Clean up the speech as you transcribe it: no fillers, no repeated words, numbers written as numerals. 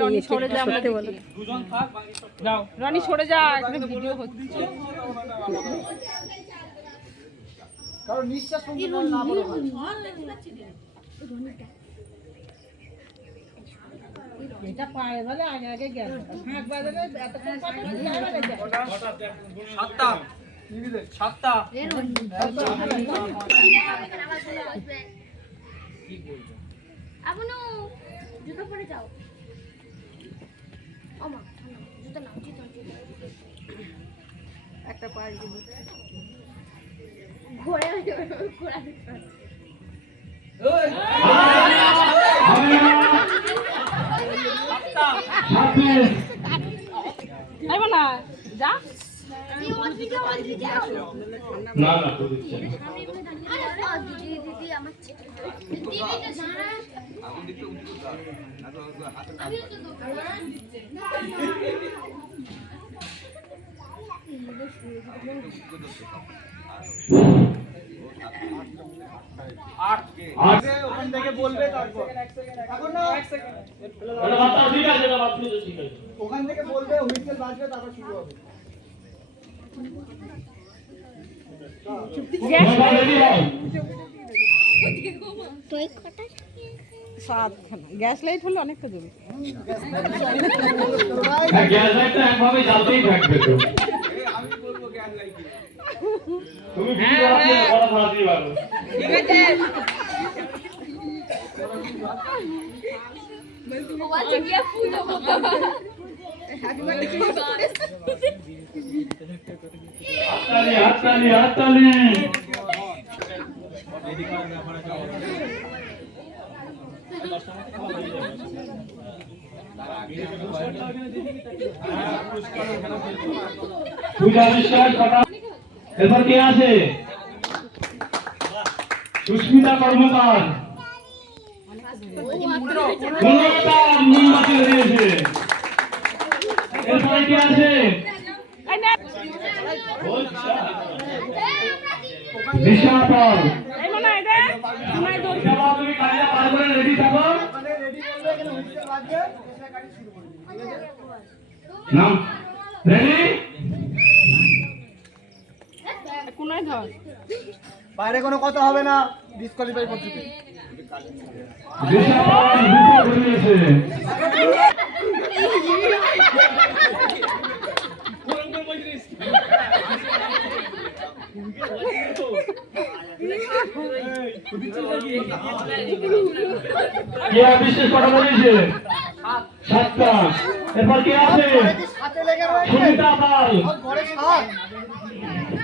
রনি সরে যা, আমাকে বলো দুজন থাক, যাও রনি সরে যা, এখানে ভিডিও হচ্ছে। কারণ নিঃশ্বাস বন্ধ না বলো এটা পায় বলে আগে আগে গেল হাত বাজারে এতক্ষণ পাবে তাহলে যায় সাতটা নিবিলে সাতটা এ রনি কি বলবো আপনো জুতো পরে যাও ওমা জুতো নাও জুতো একটা পায়ে দিবি ঘোড়া ঘোড়া ওই আইবা না যা না না দিদি আমার দিদিটা জানা আমি দিতে উঠতে না তো হাতে না ওখান থেকে বলবে তারপর এখন না 1 সেকেন্ড ঠিক আছে না বাদ দিয়ে ঠিক আছে ওখান থেকে বলবে হুইসেল বাজবে তারপর শুরু হবে গ্যাস লাইট হলে অনেকটা জমি গ্যাস লাইটটা একভাবে জ্বালতেই থাকবে তো আমি বলবো গ্যাস লাইট তুমি ভিডিও আছে বড় সাহায্য পারো ঠিক আছে ওয়া চিকিয়া ফুল দেবো হাততালি পূজা বিশ্বাস কথা এরপর কে আছে সুস্মিতা কর্মকার মোমবাতি ধরিয়েছে এরপরে কে আছে দিশা পাল তুমি কাজটা পার করে রেডি থাকো রেডি করবে এখানে হুইসেল বাজবে এসে গাড়ি শুরু করবে ঠিক আছে নাম রেডি কোনায় ধর বাইরে কোনো কথা হবে না ডিসকোয়ালিফাই করতে দিশা পাল দুটো ধরিয়েছে কে বিশেষ কথা বলেছে 7টা এরপর কে আছে হাতে লেগে রয়েছে সুমিতা পাল ঘরে সাত